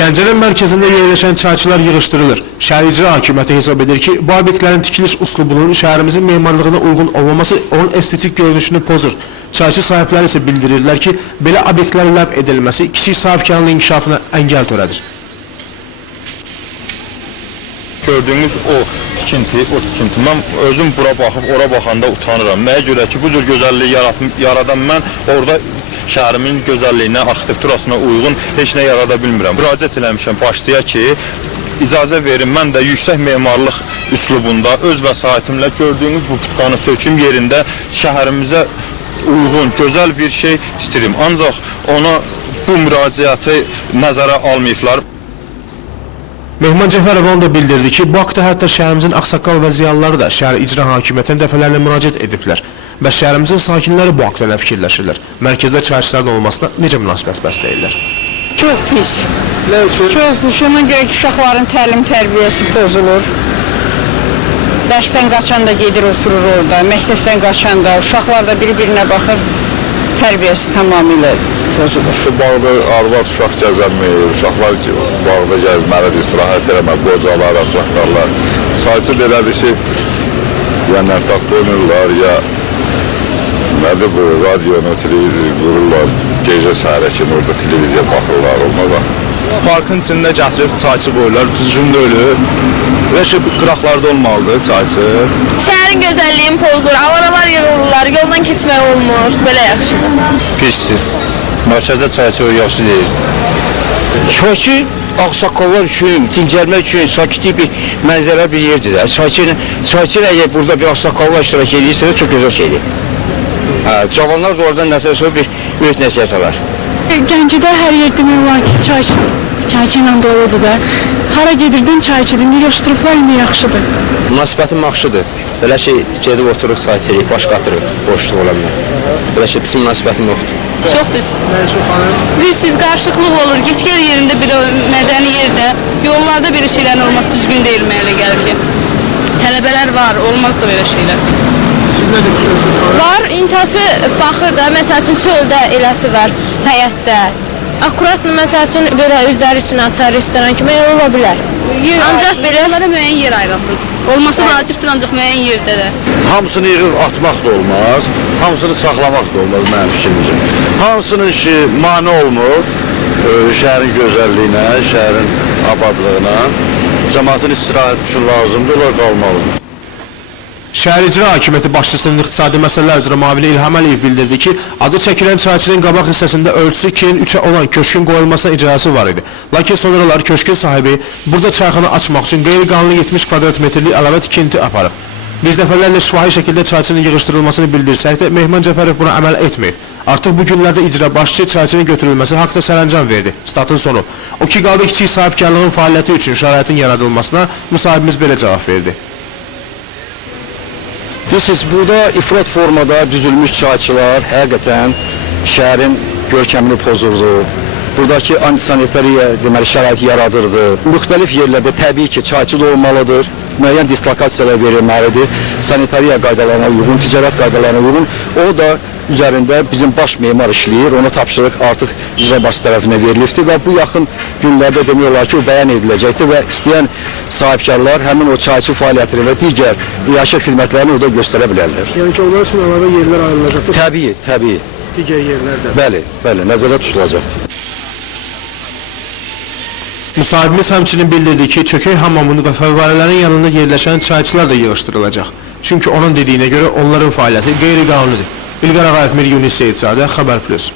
Gəncənin mərkəzində yerləşən çayçılar yığışdırılır. Şəhər İcra Hakimiyyəti hesab edir ki, bu obyektlərin tikiliş üslubunun şəhərimizin memarlığına uyğun olmaması onun estetik görünüşünü pozur. Çayçı sahibləri isə bildirirlər ki, belə obyektlərin ləğv edilməsi kiçik sahibkarlığın inkişafına əngəl törədir. Gördüğünüz o tikinti. Mən özüm bura baxıb, ora baxanda utanıram. Nəyə görə ki, bu cür gözəlliyi yaradan mən orada şəhərimin gözəlliyinə, arxitekturasına uyğun heç nə yarada bilmirəm. Müraciət eləmişəm başçıya ki, icazə verin, mən də yüksək memarlıq üslubunda öz vəsaitimlə gördüyünüz bu putkanı söküm yerində şəhərimizə uyğun, gözəl bir şey istəyirəm. Ancaq ona bu müraciəti nəzərə almayıblar. Mehman Cəfərov onu da bildirdi ki, bu haqda hətta şəhərimizin ağsaqqal və ziyalıları da şəhər icra hakimiyyətinə dəfələrlə müraciət ediblər və şəhərimizin sakinləri bu haqda nə fikirləşirlər. Mərkəzdə çayçıların olmasına necə münasibət bəsləyirlər? Çox pis. Çox pis. Ona görə ki, uşaqların təlim tərbiyəsi pozulur. Dərsdən qaçan da gedir, oturur orada. Məktəbdən qaçan da, uşaqlar da bir-birinə baxır. Tərbiyəsi tamamilə pozulur. Bağda arvad uşaq gəzənməyir, uşaqlar bağda gəzməlidir, istirahət eləmək, qocalar, uşaqlarlar. Sadəcə belədir ki, ya nərtaq oynurlar, ya nədir bu, radionu, televiziya qururlar, gecə səhərə kimi orada televiziya baxırlar, olmadan. Parkın içində gətirib çayçı qoyurlar, düzgün deyil və ki, qıraqlarda olmalıdır çayçı. Şəhərin gözəlliyini pozur, avaralar yığılırlar, yoldan keçmək olmur, belə yaxşıdır. Pisdir. Mərkəzdə çayçı yaxşı deyil. Çayçı ağsaqqallar üçün, dincəlmək üçün sakitlik bir mənzərə bir yerdir də. Çayçı əgər burada bir ağsaqqallar iştirak edirsə də çox gözəl şeydir. Cavanlar da oradan nəsə sonra bir öyüd nəsihət alar. Gəncədə hər yer demək var ki, çayçı ilə doludur da. Hara gedirdim çayçıdır, yığışdırıblar indi yaxşıdır. Münasibətim yaxşıdır. Belə ki, gedib oturuq çayçıyıq, baş qatırıq, boşluq olanlar. Belə ki, pis münasibətim yoxdur. Çox pis. Bilirsiniz, qarşılıqlıq olur, get-gəl yerində bir mədəni yerdə, yollarda belə şeylərin olması düzgün deyil mənə gəlir ki. Tələbələr var, olmaz da belə şeylər. Siz nə düşünürsünüz? Var, intihası baxır da, məsəl üçün çöldə eləsi var, həyətdə. Akurat məsəl üçün belə özləri üçün açar restoran kimi ola bilər. Ancaq belə onlara müəyyən yer ayrılsın. Olması vacibdir, ancaq müəyyən yerdə də. Hamısını yığıb atmaq da olmaz, hamısını saxlamaq da olmaz mənim fikrimcə. Hansının ki, mane olmur şəhərin gözəlliyinə, şəhərin abadlığına, cəmaatın istirahət üçün lazımdır, onlar qalmalıdır. Şəhər İcra Hakimiyyəti başçısının iqtisadi məsələlər üzrə müavini İlham Əliyev bildirdi ki, adı çəkilən çayçının qabaq hissəsində ölçüsü 2-nin 3-ə olan köşkün qoyulmasına icazəsi var idi. Lakin sonralar köşkün sahibi burada çayxana açmaq üçün qeyri-qanuni 70 kvadrat metrlik əlavə tikinti aparıb. Biz dəfələrlə şifahi şəkildə çayçının yığışdırılmasını bildirsək də, Mehman Cəfərov buna əməl etməyib. Artıq bu günlərdə icra başçı çayçının götürülməsi haqda sərəncam verdi. Statın sonu. O ki, qaldı kiçik sahibkarlığın fəaliyyəti üçün şəraitin yaradılmasına müsahibimiz belə cavab verdi. Bilirsiniz, burada ifrat formada düzülmüş çayçılar həqiqətən şəhərin görkəmini pozurdu. Buradakı antisanitariya deməli şərait yaradırdı. Müxtəlif yerlərdə təbii ki, çayçı da olmalıdır. Müəyyən dislokasiyalar verilməlidir. Sanitariya qaydalarına uyğun, ticarət qaydalarına uyğun. O da üzərində bizim baş memar işləyir. Ona tapşırıq artıq icra başçısı tərəfindən verilibdir və bu yaxın günlərdə demək olar ki, o bəyan ediləcəkdir və istəyən sahibkarlar həmin o çayçı fəaliyyətini və digər yaşayış xidmətlərini orada göstərə bilərlər. Yəni ki, onlar üçün əlavə yerlər ayrılacaq. Təbii. Digər yerlərdə. Bəli, nəzərdə tutulacaqdır. Müsahibimiz həmçinin bildirdi ki, çökək hamamını və fəvvarələrin yanında yerləşən çayçılar da yığışdırılacaq. Çünki onun dediyinə görə onların fəaliyyəti qeyri-qanunidir. İlqar Ağayev, Mir Yunus Seyidzadə, Xəbər Plus.